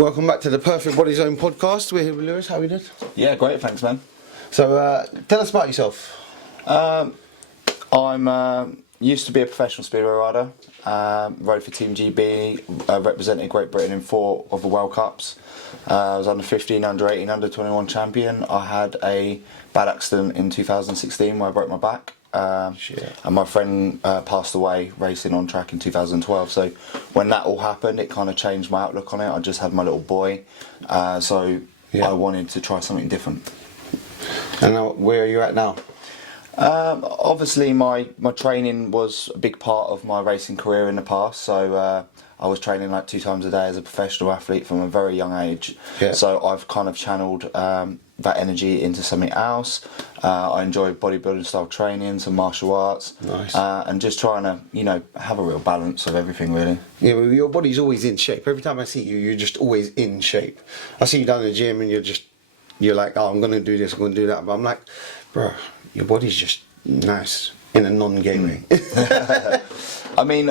Welcome back to the Perfect Body Zone podcast. We're here with Lewis. How are you doing? Yeah, great, thanks, man. So, tell us about yourself. I'm used to be a professional speedway rider. Rode for Team GB, represented Great Britain in 4 of the World Cups. I was under 15, under 18, under 21 champion. I had a bad accident in 2016 where I broke my back. And my friend passed away racing on track in 2012. So when that all happened, it kind of changed my outlook on it. I just had my little boy, so I wanted to try something different. And now, where are you at now? Obviously my training was a big part of my racing career in the past, so I was training like 2 times a day as a professional athlete from a very young age. So I've kind of channeled that energy into something else. I enjoy bodybuilding style training, some martial arts. Nice. And just trying to, have a real balance of everything, really. Yeah, well, your body's always in shape. Every time I see you, you're just always in shape. I see you down in the gym and you're like, oh, I'm going to do this, I'm going to do that. But I'm like, bro, your body's just nice in a non-gay way. I mean,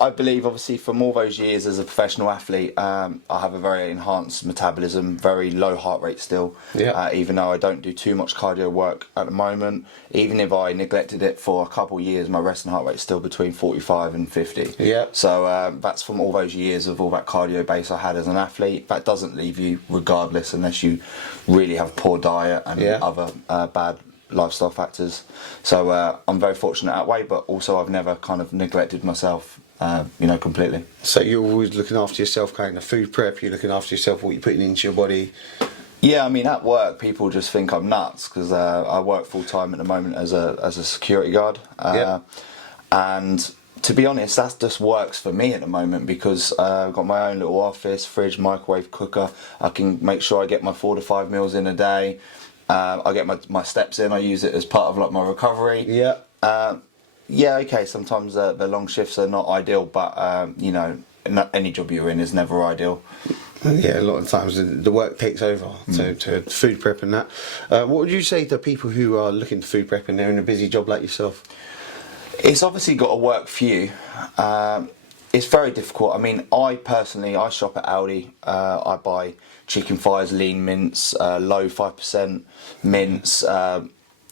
I believe, obviously, from all those years as a professional athlete, I have a very enhanced metabolism, very low heart rate still. Even though I don't do too much cardio work at the moment, even if I neglected it for a couple of years, my resting heart rate is still between 45 and 50. So that's from all those years of all that cardio base I had as an athlete. That doesn't leave you regardless unless you really have poor diet and other bad lifestyle factors. So I'm very fortunate that way, but also I've never kind of neglected myself completely. So you're always looking after yourself, kind of food prep, you're looking after yourself, what you're putting into your body. Yeah, I mean, at work people just think I'm nuts because I work full time at the moment as a security guard. And to be honest, that just works for me at the moment because I've got my own little office, fridge, microwave, cooker. I can make sure I get my 4 to 5 meals in a day. I get my steps in. I use it as part of like my recovery. Sometimes the long shifts are not ideal, but any job you're in is never ideal. Yeah, a lot of times the work takes over to food prep and that. What would you say to people who are looking to food prep and they're in a busy job like yourself? It's obviously got to work for you. It's very difficult. I mean, I shop at Aldi. I buy chicken thighs, lean mince, low 5% mince,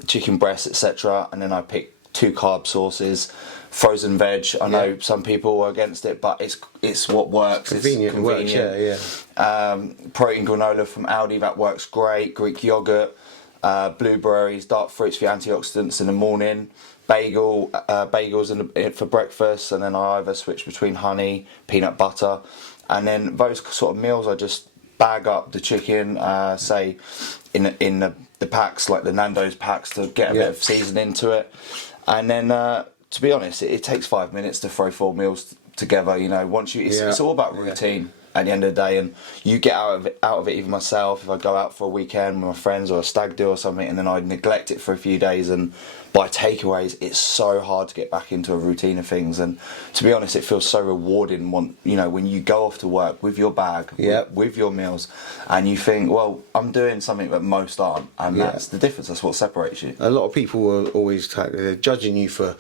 chicken breasts, etc. And then I pick 2 carb sauces, frozen veg. I know some people are against it, but it's what works. Convenient. It's convenient. Protein granola from Aldi, that works great. Greek yogurt, blueberries, dark fruits for antioxidants in the morning. Bagels for breakfast, and then I either switch between honey, peanut butter, and then those sort of meals I just bag up the chicken, say in the packs, like the Nando's packs, to get a bit of seasoning into it. And then, to be honest, it takes 5 minutes to throw 4 meals together. It's all about routine at the end of the day, and you get out of it. Even myself, if I go out for a weekend with my friends or a stag do or something, and then I neglect it for a few days and buy takeaways, it's so hard to get back into a routine of things. And to be honest, it feels so rewarding when you go off to work with your bag, with your meals, and you think, well, I'm doing something that most aren't, and that's the difference. That's what separates you. A lot of people are always they're judging you for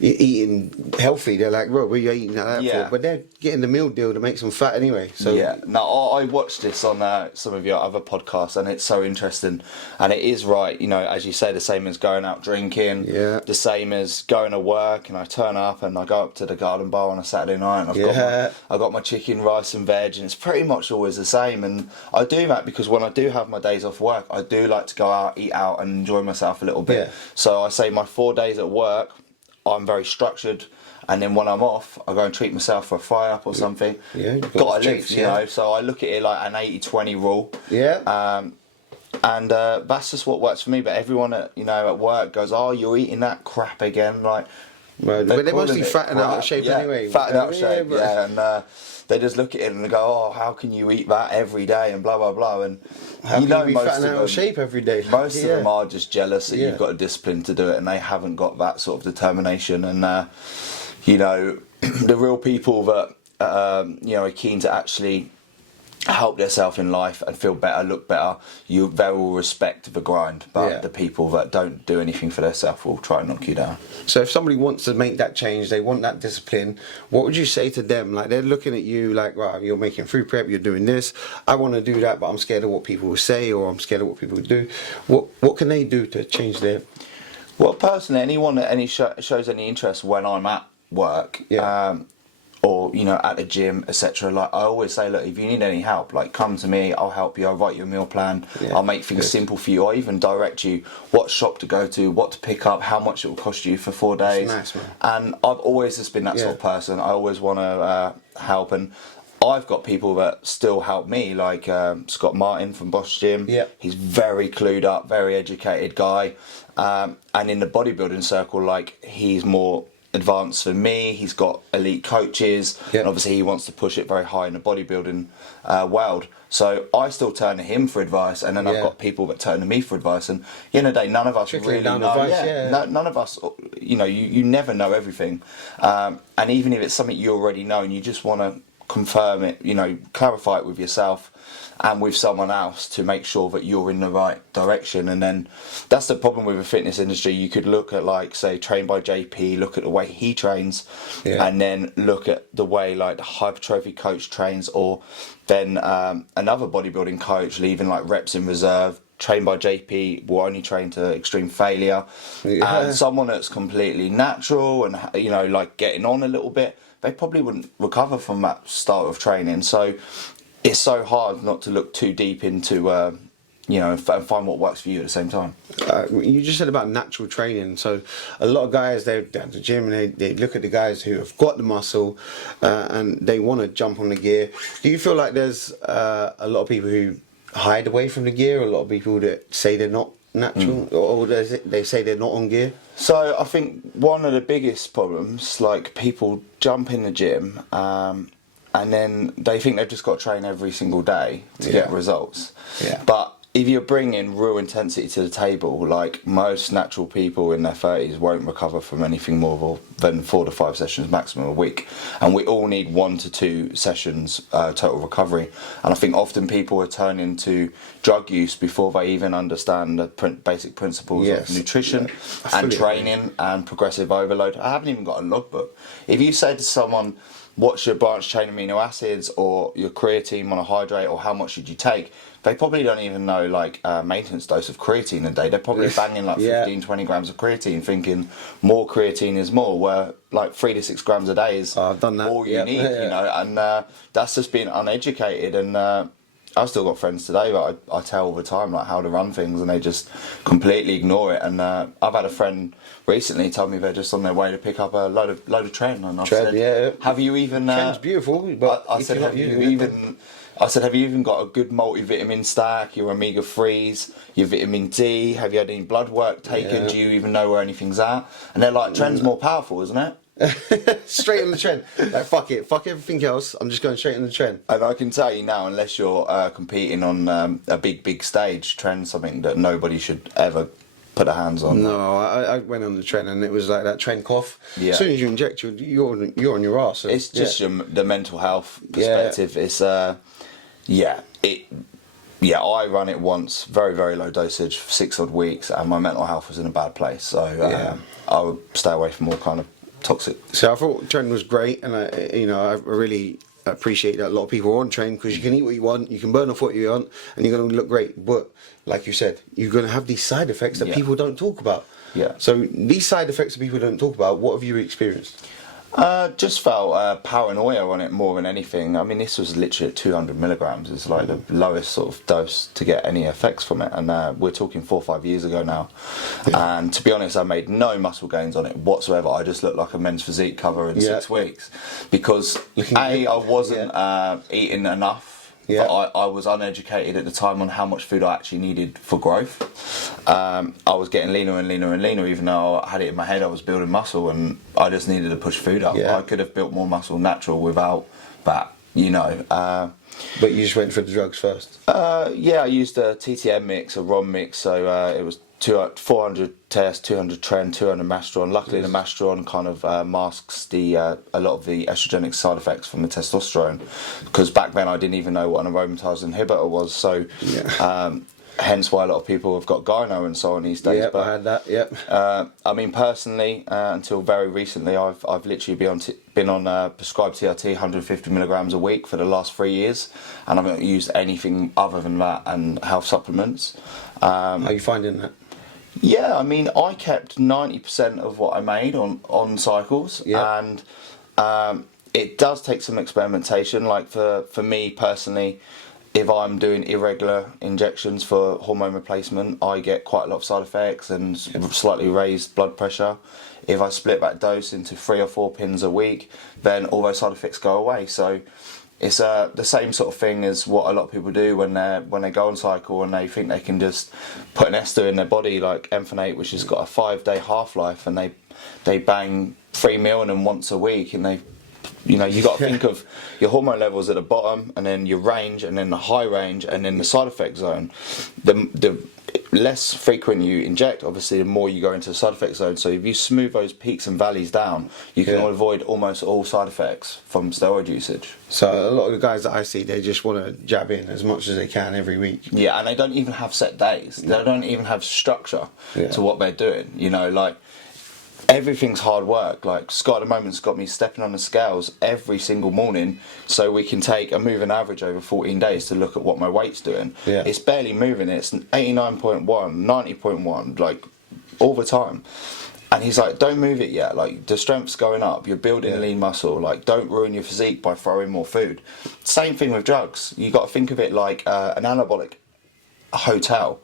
eating healthy. They're like, what are you eating that for? But they're getting the meal deal to make them fat anyway. So I watched this on some of your other podcasts, and it's so interesting. And it is right, as you say, the same as going out drinking. The same as going to work, and I turn up and I go up to the garden bar on a Saturday night and I've got my chicken, rice and veg, and it's pretty much always the same. And I do that because when I do have my days off work, I do like to go out, eat out and enjoy myself a little bit. So I say my 4 days at work, I'm very structured, and then when I'm off, I go and treat myself for a fry-up or something. Got to live, so I look at it like an 80-20 rule. And that's just what works for me. But everyone at work goes, "Oh, you're eating that crap again." Like, but they're mostly fat and out of shape anyway. Fat and out of shape, and they just look at it and they go, "Oh, how can you eat that every day?" and blah blah blah. And how can you be fat and out of shape every day? Most of them are just jealous that you've got a discipline to do it, and they haven't got that sort of determination. And the real people that are keen to actually help themselves in life and feel better, look better, they will respect the grind. But the people that don't do anything for themselves will try and knock you down. So if somebody wants to make that change, they want that discipline, what would you say to them? Like, they're looking at you like, right, you're making food prep, you're doing this, I want to do that, but I'm scared of what people will say, or I'm scared of what people will do. What can they do to change their... Well, personally, anyone that shows any interest when I'm at work, or at the gym, etc. Like, I always say, look, if you need any help, like, come to me, I'll help you, I'll write you a meal plan, I'll make things simple for you, I'll even direct you what shop to go to, what to pick up, how much it will cost you for 4 days. That's nice, man. And I've always just been that sort of person. I always want to help, and I've got people that still help me, like Scott Martin from Bosch Gym. He's very clued up, very educated guy, and in the bodybuilding circle, like, he's more advanced than me. He's got elite coaches, and obviously he wants to push it very high in the bodybuilding world. So I still turn to him for advice, and then I've got people that turn to me for advice. And at the end of the day, none of us really know. None of us, you never know everything. And even if it's something you already know and you just want to confirm it, clarify it with yourself and with someone else to make sure that you're in the right direction. And then that's the problem with the fitness industry. You could look at, like, say, Trained by JP, look at the way he trains, and then look at the way, like, the hypertrophy coach trains, or then another bodybuilding coach leaving, like, reps in reserve. Trained by JP will only train to extreme failure, and someone that's completely natural and like getting on a little bit, they probably wouldn't recover from that start of training. So it's so hard not to look too deep into and find what works for you at the same time. You just said about natural training. So a lot of guys, they're at the gym and they look at the guys who have got the muscle and they want to jump on the gear. Do you feel like there's a lot of people who hide away from the gear, a lot of people that say they're not natural, or they say they're not on gear? So I think one of the biggest problems, like, people jump in the gym and then they think they've just got to train every single day to get results. But if you're bringing real intensity to the table, like, most natural people in their 30s won't recover from anything more than 4 to 5 sessions maximum a week. And we all need 1 to 2 sessions total recovery. And I think often people are turning to drug use before they even understand the basic principles of nutrition and training and progressive overload. I haven't even got a logbook. If you say to someone, what's your branched chain amino acids, or your creatine monohydrate, or how much should you take, they probably don't even know, like, maintenance dose of creatine a day. They're probably banging like 15, 20 grams of creatine, thinking more creatine is more, where, like, 3 to 6 grams a day is I've done that. all you need, and that's just being uneducated. And I've still got friends today that I tell all the time, like, how to run things, and they just completely ignore it. And I've had a friend recently tell me they're just on their way to pick up a load of tren, and I've said, have you even... Tren's beautiful, but I said, have you even got a good multivitamin stack, your omega-3s, your vitamin D? Have you had any blood work taken? Do you even know where anything's at? And they're like, tren's more powerful, isn't it? Straight on the trend. Like, fuck it, fuck everything else, I'm just going straight on the trend. And I can tell you now, unless you're competing on a big stage, trend's something that nobody should ever put their hands on. No, I went on the trend, and it was like that trend cough. As soon as you inject, you're on your arse. So, it's just the mental health perspective. It's I run it once, very, very low dosage for 6 odd weeks, and my mental health was in a bad place. So I would stay away from all kind of toxic. So I thought trend was great, and I really appreciate that a lot of people are on train, because you can eat what you want, you can burn off what you want, and you're going to look great. But like you said, you're going to have these side effects that people don't talk about. So these side effects that people don't talk about, what have you experienced? Just felt paranoia on it more than anything. I mean, this was literally at 200 milligrams. It's like the lowest sort of dose to get any effects from it. And we're talking 4 or 5 years ago now. And to be honest, I made no muscle gains on it whatsoever. I just looked like a Men's Physique cover in 6 weeks. Because I wasn't eating enough. But I was uneducated at the time on how much food I actually needed for growth. I was getting leaner and leaner and leaner, even though I had it in my head I was building muscle, and I just needed to push food up. I could have built more muscle natural without that, But you just went for the drugs first? I used a TTM mix, a ROM mix, so it was 400 test, 200 tren, 200 mastron. Luckily, the mastron kind of masks the a lot of the estrogenic side effects from the testosterone, because back then I didn't even know what an aromatase inhibitor was. So, hence why a lot of people have got gyno and so on these days. Yep, I had that. Yep. I mean, personally, until very recently, I've literally been on prescribed TRT 150 milligrams a week for the last 3 years, and I've not used anything other than that and health supplements. How are you finding that? Yeah, I mean, I kept 90% of what I made on cycles, and it does take some experimentation. Like for me personally, if I'm doing irregular injections for hormone replacement, I get quite a lot of side effects and slightly raised blood pressure. If I split that dose into 3 or 4 pins a week, then all those side effects go away. So it's the same sort of thing as what a lot of people do when they go on cycle and they think they can just put an ester in their body like Enfinate, which has got a 5-day half-life, and they bang 3 mil in them once a week, and they, you know, you got to think of your hormone levels at the bottom, and then your range, and then the high range, and then the side effect zone. The less frequent you inject, obviously, the more you go into the side effect zone. So if you smooth those peaks and valleys down, you can avoid almost all side effects from steroid usage. So a lot of the guys that I see, they just want to jab in as much as they can every week. Yeah, and they don't even have set days. They don't even have structure to what they're doing. You know, like, everything's hard work. Like, Scott at the moment's got me stepping on the scales every single morning so we can take a moving average over 14 days to look at what my weight's doing. It's barely moving. It's 89.1, 90.1, like, all the time. And he's like, don't move it yet. Like, the strength's going up. You're building lean muscle. Like, don't ruin your physique by throwing more food. Same thing with drugs. You got to think of it like an anabolic hotel.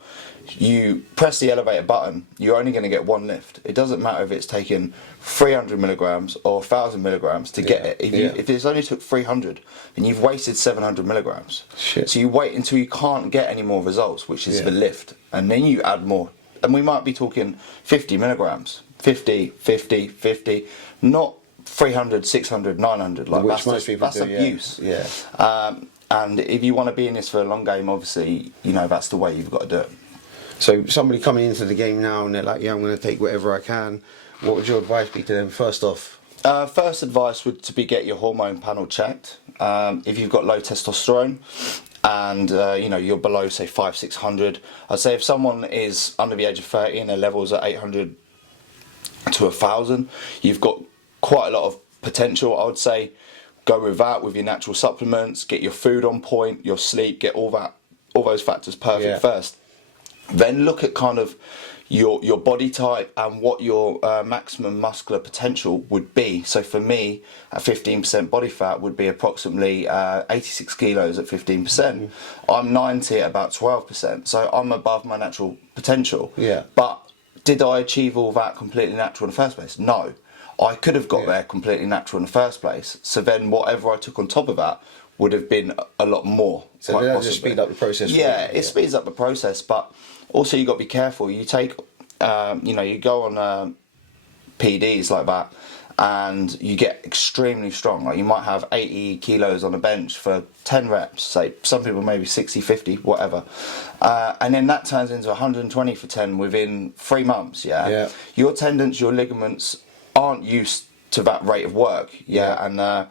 You press the elevator button, you're only going to get one lift. It doesn't matter if it's taken 300 milligrams or 1,000 milligrams to get it. If it's only took 300, then you've wasted 700 milligrams. Shit. So you wait until you can't get any more results, which is the lift, and then you add more. And we might be talking 50 milligrams, 50, 50, 50, not 300, 600, 900. Like, which most people that's do, abuse. Yeah. And if you want to be in this for a long game, obviously, you know, that's the way you've got to do it. So somebody coming into the game now and they're like, yeah, I'm going to take whatever I can. What would your advice be to them first off? First advice would to be get your hormone panel checked. If you've got low testosterone and you know, you're below, say, 500-600, I'd say if someone is under the age of 30 and their levels are 800 to 1,000, you've got quite a lot of potential. I would say go with that, with your natural supplements, get your food on point, your sleep, get all those factors perfect first. Then look at kind of your body type and what your maximum muscular potential would be. So for me, at 15% body fat would be approximately 86 kilos at 15%. I'm 90 at about 12%. So I'm above my natural potential. But did I achieve all that completely natural in the first place? No. I could have got there completely natural in the first place. So then whatever I took on top of that would have been a lot more. So that just speed up the process. It speeds up the process, but also you got to be careful. You take, you know, you go on PDs like that, and you get extremely strong. Like, you might have 80 kilos on a bench for 10 reps. Say some people maybe 60, 50, whatever, and then that turns into 120 for 10 within 3 months. Your tendons, your ligaments aren't used to that rate of work. And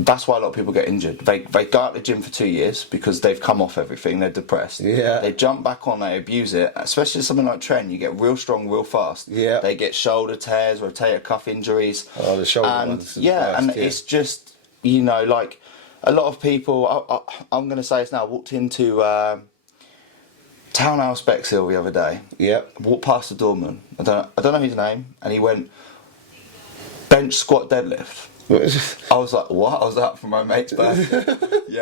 that's why a lot of people get injured. They go out to the gym for 2 years because they've come off everything, they're depressed. They jump back on, they abuse it, especially something like tren. You get real strong real fast. They get shoulder tears, rotator cuff injuries. Oh, the shoulder ones. And it's just, you know, like, a lot of people, I'm going to say this now, I walked into Townhouse Bexhill the other day. Walked past the doorman, I don't know his name, and he went, bench, squat, deadlift. I was like, what? I was out for my mate's birthday.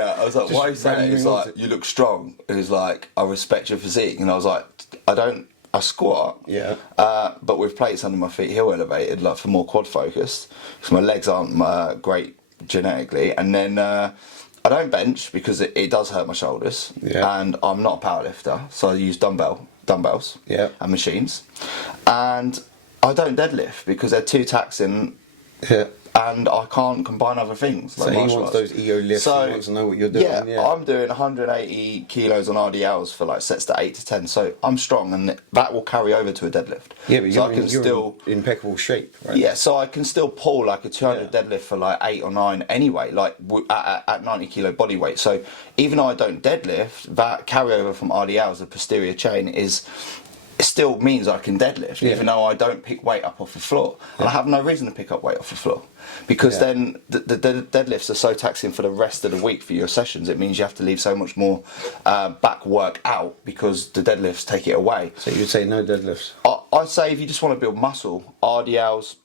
I was like, why are you saying that? He's like, you look strong. He was like, I respect your physique. And I was like, I squat, but with plates under my feet, heel elevated, like, for more quad focused, because my legs aren't great genetically. And then I don't bench because it does hurt my shoulders, and I'm not a powerlifter, so I use dumbbells and machines. And I don't deadlift because they're too taxing Yeah. And I can't combine other things. Like So he martial wants arts. those ego lifts. He wants to know what you're doing. Yeah, I'm doing 180 kilos on RDLs for like sets to 8 to 10. So I'm strong, and that will carry over to a deadlift. Yeah, but so you're in impeccable shape, right? Yeah, so I can still pull like a 200 deadlift for like 8 or 9 anyway, like at 90 kilo body weight. So even though I don't deadlift, that carryover from RDLs, the posterior chain, it still means I can deadlift, even though I don't pick weight up off the floor. And I have no reason to pick up weight off the floor. Because then the deadlifts are so taxing for the rest of the week for your sessions. It means you have to leave so much more back work out because the deadlifts take it away. So you'd say no deadlifts? I'd say if you just want to build muscle, RDLs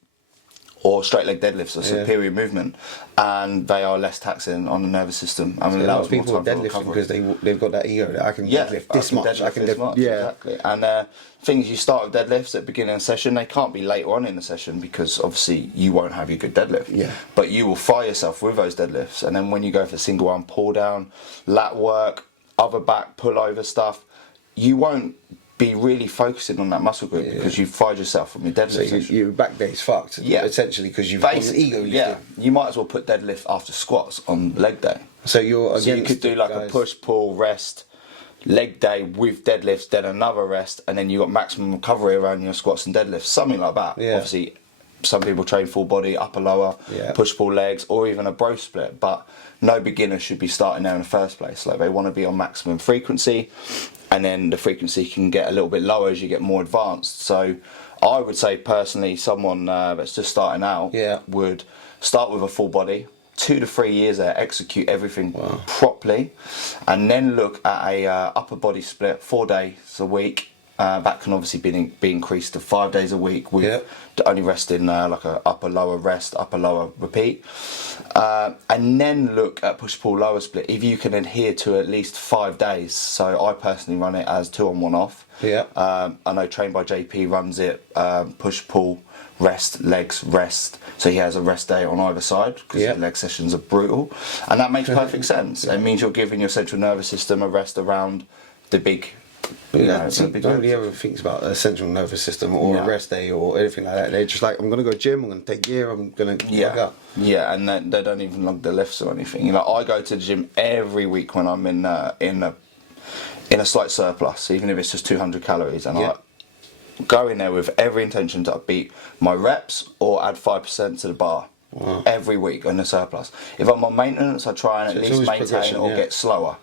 or straight leg deadlifts are superior movement, and they are less taxing on the nervous system. I mean, a lot of people are deadlifting because they've got that ego that I can deadlift this much. I can this much. Yeah, exactly. And things you start with deadlifts at the beginning of the session, they can't be later on in the session because obviously you won't have your good deadlift. Yeah. But you will fire yourself with those deadlifts, and then when you go for single arm pull down, lat work, other back pull over stuff, you won't be really focusing on that muscle group because you've fired yourself from your deadlift. So your back day's fucked. Yeah, essentially because you've got an ego lifting. Yeah, you might as well put deadlift after squats on leg day. So you could do like a push, pull, rest, leg day with deadlifts, then another rest, and then you got maximum recovery around your squats and deadlifts, something like that. Yeah. Obviously, some people train full body, upper, lower, push, pull legs, or even a bro split. But no beginner should be starting there in the first place. Like they want to be on maximum frequency, and then the frequency can get a little bit lower as you get more advanced. So I would say personally, someone that's just starting out would start with a full body, 2 to 3 years there, execute everything properly, and then look at a upper body split 4 days a week. That can obviously be increased to 5 days a week with only resting like a upper lower rest, upper lower repeat, and then look at push pull lower split if you can adhere to at least 5 days. So I personally run it as 2 on 1 off. I know Trained by JP runs it push pull rest legs rest, so he has a rest day on either side because the leg sessions are brutal, and that makes perfect sense. It means you're giving your central nervous system a rest around the big. Nobody ever thinks about a central nervous system or a rest day or anything like that. They're just like, I'm going to go gym, I'm going to take gear, I'm going to work out. Yeah, and they don't even log the lifts or anything. You know, I go to the gym every week when I'm in a slight surplus, even if it's just 200 calories, and I go in there with every intention to beat my reps or add 5% to the bar. Every week in a surplus. If I'm on maintenance, I try and at least maintain or get slower.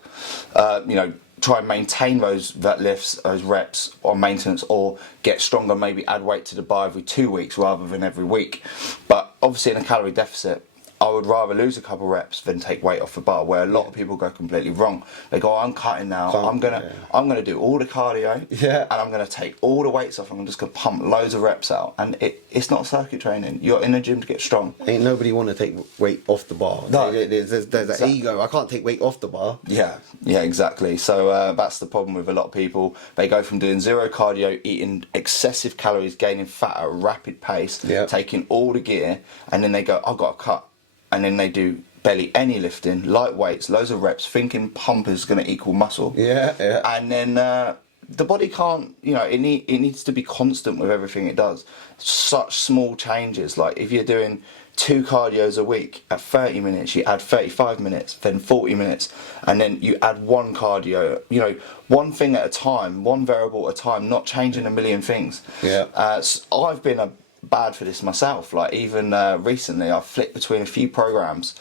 Try and maintain those lifts, those reps on maintenance, or get stronger, maybe add weight to the bar every 2 weeks rather than every week. But obviously in a calorie deficit, I would rather lose a couple reps than take weight off the bar, where a lot of people go completely wrong. They go, I'm cutting now, I'm gonna do all the cardio, and I'm gonna take all the weights off, I'm just gonna pump loads of reps out. And it's not circuit training. You're in a gym to get strong. Ain't nobody want to take weight off the bar. No. There's that ego, I can't take weight off the bar. Yeah, exactly. So that's the problem with a lot of people. They go from doing zero cardio, eating excessive calories, gaining fat at a rapid pace, taking all the gear, and then they go, I've got to cut. And then they do barely any lifting, light weights, loads of reps, thinking pump is going to equal muscle. And then the body can't, it needs to be constant with everything it does. Such small changes, like if you're doing 2 cardios a week at 30 minutes, you add 35 minutes, then 40 minutes, and then you add 1 cardio, one thing at a time, one variable at a time, not changing a million things. So I've been bad for this myself. Like even recently I flipped between a few programs,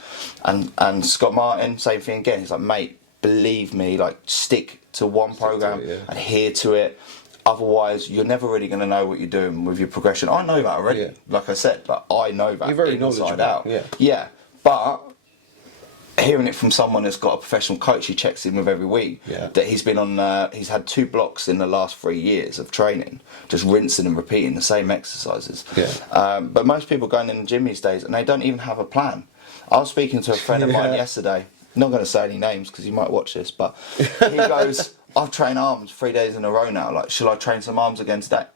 and Scott Martin, same thing again. He's like, mate, believe me, like stick to one program, adhere to it, otherwise you're never really going to know what you're doing with your progression. I know that already, like I said, like I know that. You're very knowledgeable out. But hearing it from someone that's got a professional coach who checks in with every week, that he's been on, he's had 2 blocks in the last 3 years of training, just rinsing and repeating the same exercises. But most people going in the gym these days and they don't even have a plan. I was speaking to a friend of mine yesterday, not going to say any names because he might watch this, but he goes, I've trained arms 3 days in a row now, like shall I train some arms again today?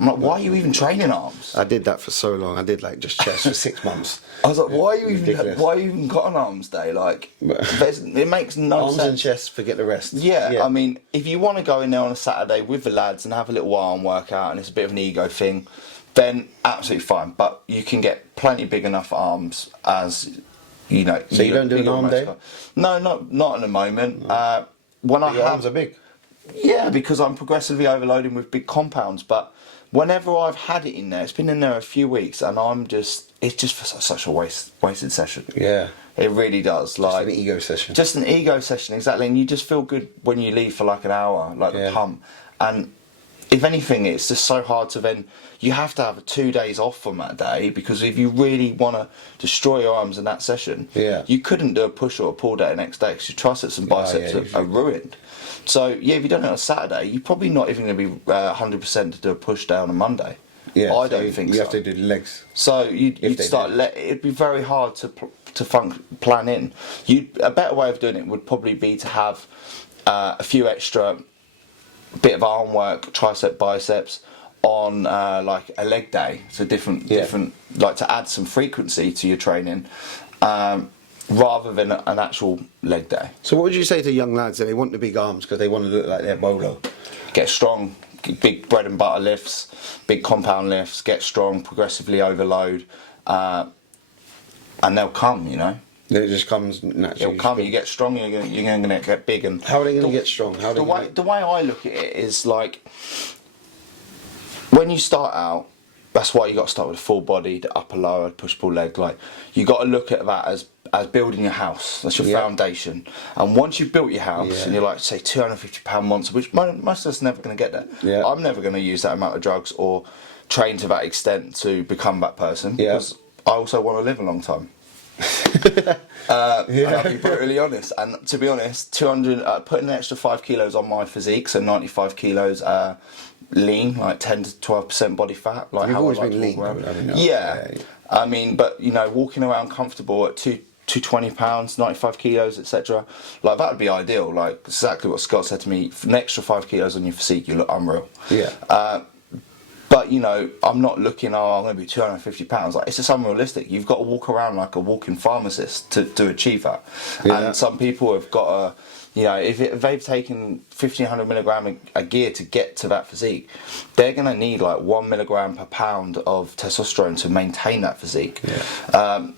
I'm like, why are you even training arms? I did that for so long. I did like just chest for 6 months. I was like, why you even got an arms day? Like, it makes no arms sense. And chest, forget the rest. I mean, if you want to go in there on a Saturday with the lads and have a little arm workout and it's a bit of an ego thing, then absolutely fine. But you can get plenty big enough arms as, you know. So you don't do an arm day? No, not at the moment. No. When But your arms are big. Yeah, because I'm progressively overloading with big compounds. But whenever I've had it in there, it's been in there a few weeks, and it's just for such a wasted session. Yeah. It really does. Like Just an ego session. Just an ego session, exactly. And you just feel good when you leave for like an hour, like the pump. And if anything, it's just so hard to then. You have to have 2 days off from that day, because if you really want to destroy your arms in that session, you couldn't do a push or a pull day the next day, because your triceps and biceps are ruined. So yeah, if you don't on a Saturday, you're probably not even going to be 100% to do a push day on a Monday. Yeah, I don't think so. You have to do the legs. So you'd start. It'd be very hard to plan in. A better way of doing it would probably be to have a few extra bit of arm work, tricep, biceps on like a leg day. So different, like to add some frequency to your training, rather than an actual leg day. So what would you say to young lads that they want the big arms because they want to look like they're Bolo? Get strong. Big bread and butter lifts, big compound lifts, get strong, progressively overload, and they'll come, you know. It just comes naturally. It'll come. You get strong, you're going to get big. And how are they going to get strong? The way I look at it is like, when you start out, that's why you got to start with a full body, the upper lower, push pull leg. Like, you got to look at that as building your house. That's your foundation. And once you've built your house, and you're like, say, £250 months, which most of us are never going to get there. Yeah. I'm never going to use that amount of drugs or train to that extent to become that person, because I also want to live a long time. And I'll be brutally honest. And to be honest, putting an extra 5 kilos on my physique, so 95 kilos lean, like 10 to 12% body fat. Like, you've how always I like been to lean. walk around. I mean, yeah. I mean, but you know, walking around comfortable at 220 pounds, 95 kilos, etc. Like, that would be ideal. Like, exactly what Scott said to me. For an extra 5 kilos on your physique, you look unreal. Yeah. But you know, I'm not looking. I'm going to be 250 pounds. Like, it's just unrealistic. You've got to walk around like a walking pharmacist to achieve that. Yeah. And some people have got to. You know, if they've taken 1500 milligram a gear to get to that physique, they're going to need like 1 milligram per pound of testosterone to maintain that physique. Yeah.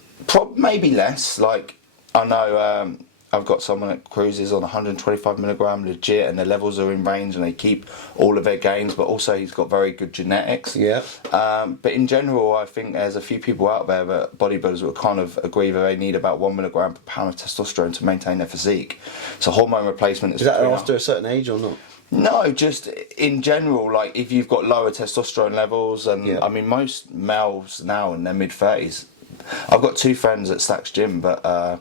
Maybe less. Like, I know I've got someone that cruises on 125 milligram legit, and their levels are in range, and they keep all of their gains. But also, he's got very good genetics. Yeah. But in general, I think there's a few people out there, that bodybuilders, will kind of agree that they need about 1 milligram per pound of testosterone to maintain their physique. So hormone replacement is that after a certain age or not? No, just in general. Like, if you've got lower testosterone levels, and I mean, most males now in their mid-30s. I've got 2 friends at Stack's gym, but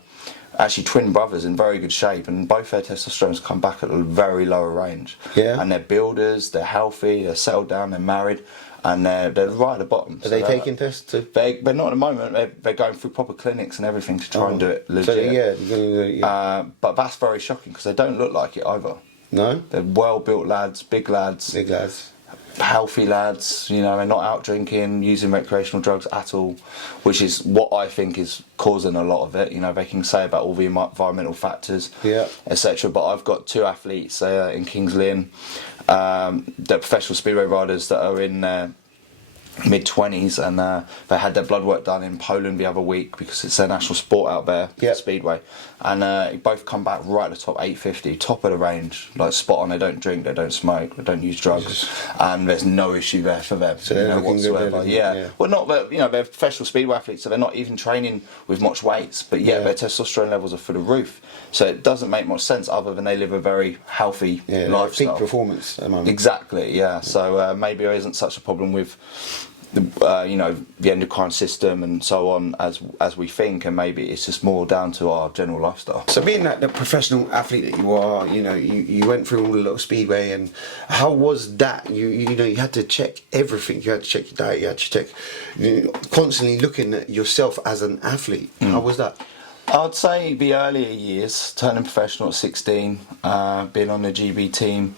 actually twin brothers in very good shape, and both their testosterones come back at a very lower range. Yeah. And they're builders, they're healthy, they're settled down, they're married, and they're right at the bottom. Are they taking tests too? They're not at the moment. They're going through proper clinics and everything to try and do it legit. So but that's very shocking, because they don't look like it either. No? They're well-built lads, big lads. Big lads. Healthy lads, you know, they're not out drinking, using recreational drugs at all, which is what I think is causing a lot of it. You know, they can say about all the environmental factors, etc. But I've got 2 athletes in Kings Lynn, they're professional speedway riders that are in mid-20s, and they had their blood work done in Poland the other week, because it's their national sport out there, speedway, and both come back right at the top, 850, top of the range, like spot on. They don't drink, they don't smoke, they don't use drugs, and there's no issue there for them, so they're whatsoever. Well, not that, you know, they're professional speedway athletes, so they're not even training with much weights, but their testosterone levels are through the roof. So it doesn't make much sense, other than they live a very healthy lifestyle. Peak performance at the moment. Exactly, yeah. So maybe there isn't such a problem with you know, the endocrine system and so on as we think, and maybe it's just more down to our general lifestyle. So being that the professional athlete that you are, you know, you went through all the little speedway, and how was that? You know, you had to check everything. You had to check your diet. You had to check, constantly looking at yourself as an athlete. How was that? I'd say the earlier years, turning professional at 16, being on the GB team,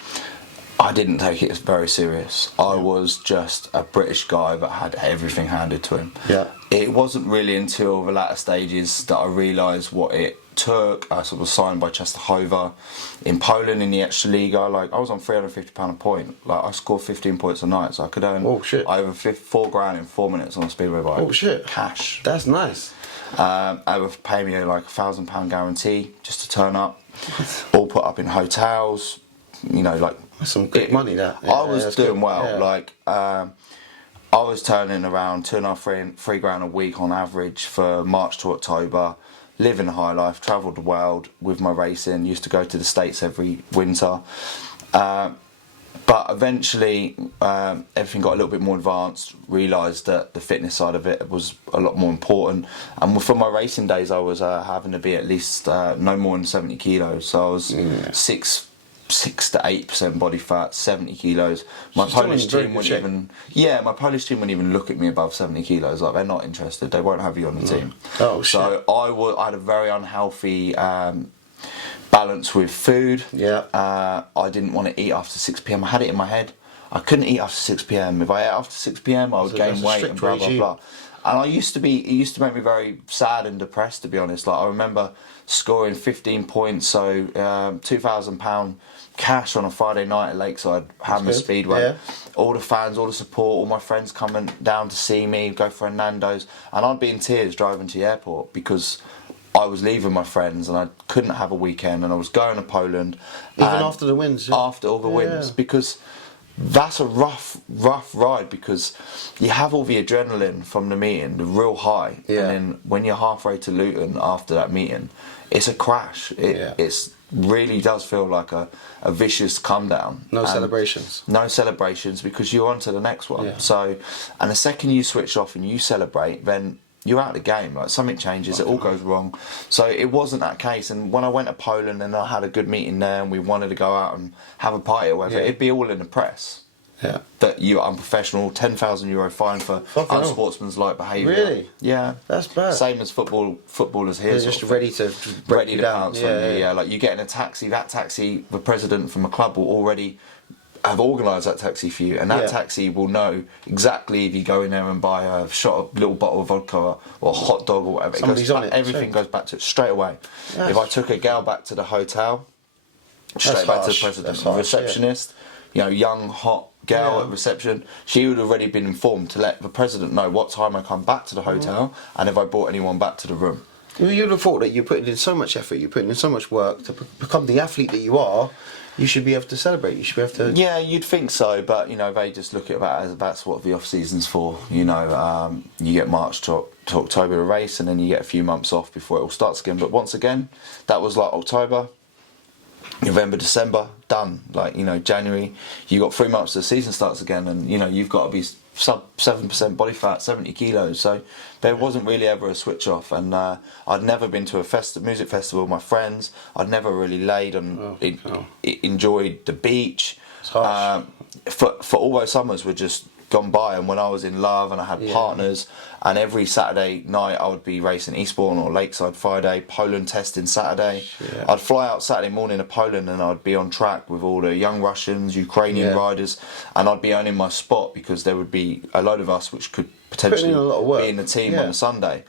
I didn't take it very serious. I was just a British guy that had everything handed to him. Yeah. It wasn't really until the latter stages that I realised what it took. I sort of signed by Częstochowa in Poland in the Extraliga. Like, I was on £350 a point. Like, I scored 15 points a night, so I could earn over £4,000 in 4 minutes on a speedway bike. Oh shit! Cash. That's nice. I would pay me like £1,000 guarantee just to turn up. All put up in hotels. You know, like. That's some good money, that. Yeah, I was doing good. well. Yeah. Like, I was turning around £2,500 a week on average for March to October. Living a high life, travelled the world with my racing. Used to go to the States every winter. But eventually, everything got a little bit more advanced. Realised that the fitness side of it was a lot more important. And from my racing days, I was having to be at least no more than 70 kilos. So I was 6 to 8% body fat, 70 kilos. My Polish team wouldn't even. Yeah, my Polish team wouldn't even look at me above 70 kilos. Like, they're not interested. They won't have you on the team. Oh shit! So I had a very unhealthy balance with food. Yeah. I didn't want to eat after 6 p.m. I had it in my head. I couldn't eat after 6 p.m. If I ate after 6 p.m., I would gain weight and blah, blah, blah. And it used to make me very sad and depressed, to be honest. Like, I remember scoring 15 points, so £2,000 cash on a Friday night at Lakeside Hammer Speedway. Yeah. All the fans, all the support, all my friends coming down to see me, go for a Nando's, and I'd be in tears driving to the airport because I was leaving my friends and I couldn't have a weekend, and I was going to Poland. Even after the wins? Yeah. After all the wins, because that's a rough ride, because you have all the adrenaline from the meeting, the real high, and then when you're halfway to Luton after that meeting, it's a crash. It's really does feel like a vicious come down. No celebrations. No celebrations, because you're on to the next one. Yeah. So, and the second you switch off and you celebrate, then you're out of the game. Like, something changes, it all goes wrong. So it wasn't that case. And when I went to Poland and I had a good meeting there and we wanted to go out and have a party or whatever, it'd be all in the press. Yeah. That you're unprofessional, €10,000 fine for unsportsmanlike behaviour. Really? Yeah. That's bad. Same as footballers here. They're just ready to break you down. Pounce on you. Yeah, like, you get in a taxi, that taxi, the president from a club will already have organised that taxi for you, and that taxi will know exactly if you go in there and buy a little bottle of vodka or a hot dog or whatever. Everything goes back to it straight away. If I took a girl back to the hotel, straight back to the president. The receptionist, you know, young, hot girl at reception, she would have already been informed to let the president know what time I come back to the hotel and if I brought anyone back to the room. You'd have thought that you're putting in so much effort, you're putting in so much work to become the athlete that you are. You should be able to celebrate. You should be able to. Yeah, you'd think so, but you know, they just look at that as that's what the off season's for. You know, you get March to October to race, and then you get a few months off before it all starts again. But once again, that was like October, November, December, done. Like, you know, January, you got 3 months till the season starts again, and you know, you've got to be sub 7% body fat, 70 kilos. So there wasn't really ever a switch off, and I'd never been to a music festival with my friends. I'd never really laid and enjoyed the beach. For all those summers were just gone by, and when I was in love and I had partners, and every Saturday night I would be racing Eastbourne or Lakeside Friday, Poland testing Saturday. I'd fly out Saturday morning to Poland and I'd be on track with all the young Russians, Ukrainian riders, and I'd be earning my spot because there would be a load of us which could potentially be in the team on a Sunday.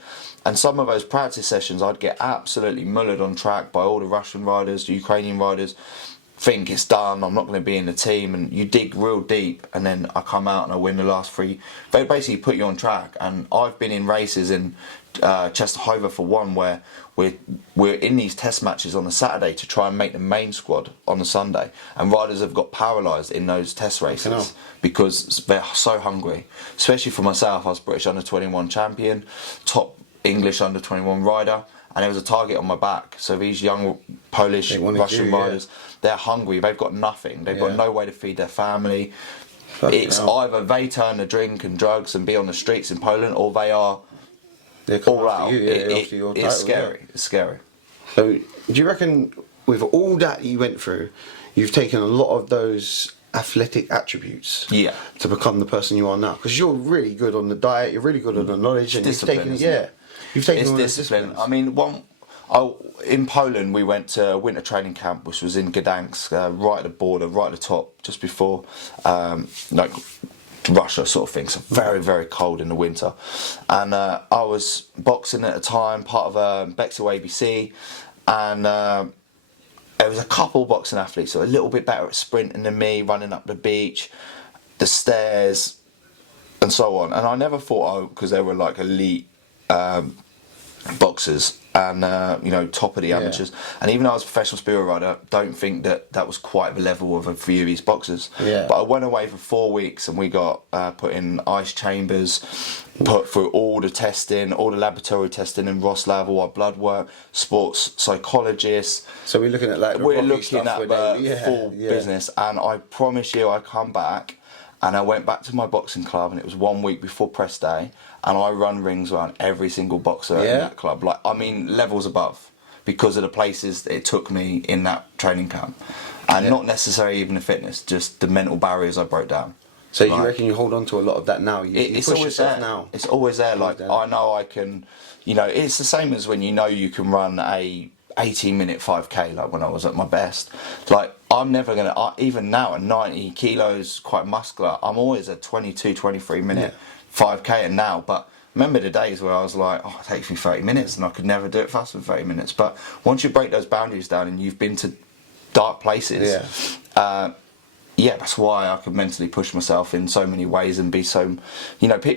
And some of those practice sessions I'd get absolutely mullered on track by all the Russian riders, the Ukrainian riders. Think it's done, I'm not going to be in the team, and you dig real deep, and then I come out and I win the last 3. They basically put you on track, and I've been in races in Częstochowa for one where we're in these test matches on a Saturday to try and make the main squad on a Sunday, and riders have got paralysed in those test races because they're so hungry. Especially for myself, I was British under-21 champion, top English under-21 rider, and there was a target on my back. So these young Polish, Russian riders, they're hungry, they've got nothing, they've got no way to feed their family. It's either they turn to drink and drugs and be on the streets in Poland, or they are all out. It's scary. It's scary. So do you reckon with all that you went through, you've taken a lot of those athletic attributes to become the person you are now? Because you're really good on the diet, you're really good on the knowledge, and discipline, you've taken all discipline. I mean, in Poland, we went to a winter training camp, which was in Gdansk, right at the border, right at the top, just before, like Russia sort of thing. So very, very cold in the winter. And I was boxing at the time, part of Bexhill ABC, and there was a couple boxing athletes who were a little bit better at sprinting than me, running up the beach, the stairs, and so on. And I never thought, because they were like elite boxers and top of the amateurs. And even though I was a professional speedway rider, don't think that was quite the level of a few of these boxers. But I went away for 4 weeks and we got put in ice chambers, put through all the testing, all the laboratory testing in Roslav, all our blood work, sports psychologists. So we're looking at like we're looking at the full business. And I promise you, I come back and I went back to my boxing club, and it was 1 week before press day, and I run rings around every single boxer in that club. Like, I mean, levels above, because of the places it took me in that training camp. And not necessarily even the fitness, just the mental barriers I broke down. So you reckon you hold on to a lot of that now? It's always there. Now. It's always there. Like, I know I can, it's the same as when you can run a 18-minute 5K, like when I was at my best. Like, I'm never going to, even now at 90 kilos, quite muscular, I'm always a 22, 23 minute 5K and now. But remember the days where I was like, it takes me 30 minutes and I could never do it faster than 30 minutes. But once you break those boundaries down and you've been to dark places, that's why I could mentally push myself in so many ways and be so,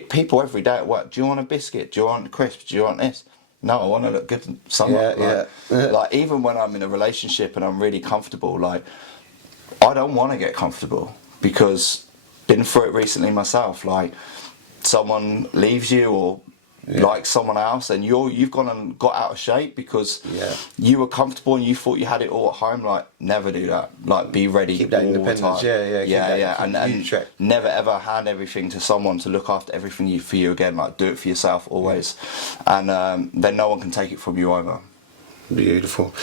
people every day at work, do you want a biscuit? Do you want crisps? Do you want this? No, I want to look good to someone. Like, even when I'm in a relationship and I'm really comfortable, like, I don't want to get comfortable, because been through it recently myself. Like, someone leaves you or like someone else, and you've gone and got out of shape because you were comfortable and you thought you had it all at home. Like, never do that. Like, be ready. Keep that all independence. the time. And never ever hand everything to someone to look after everything for you again. Like, do it for yourself always, and then no one can take it from you either. Beautiful.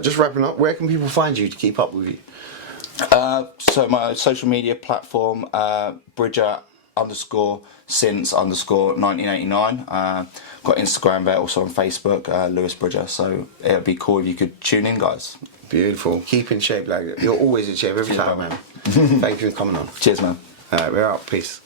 Just wrapping up, where can people find you to keep up with you? So my social media platform, Bridger _since _1989. Got Instagram there, also on Facebook, Lewis Bridger. So it'd be cool if you could tune in, guys. Beautiful. Keep in shape, like you're always in shape every time, man. Thank you for coming on. Cheers, man. Alright, we're out. Peace.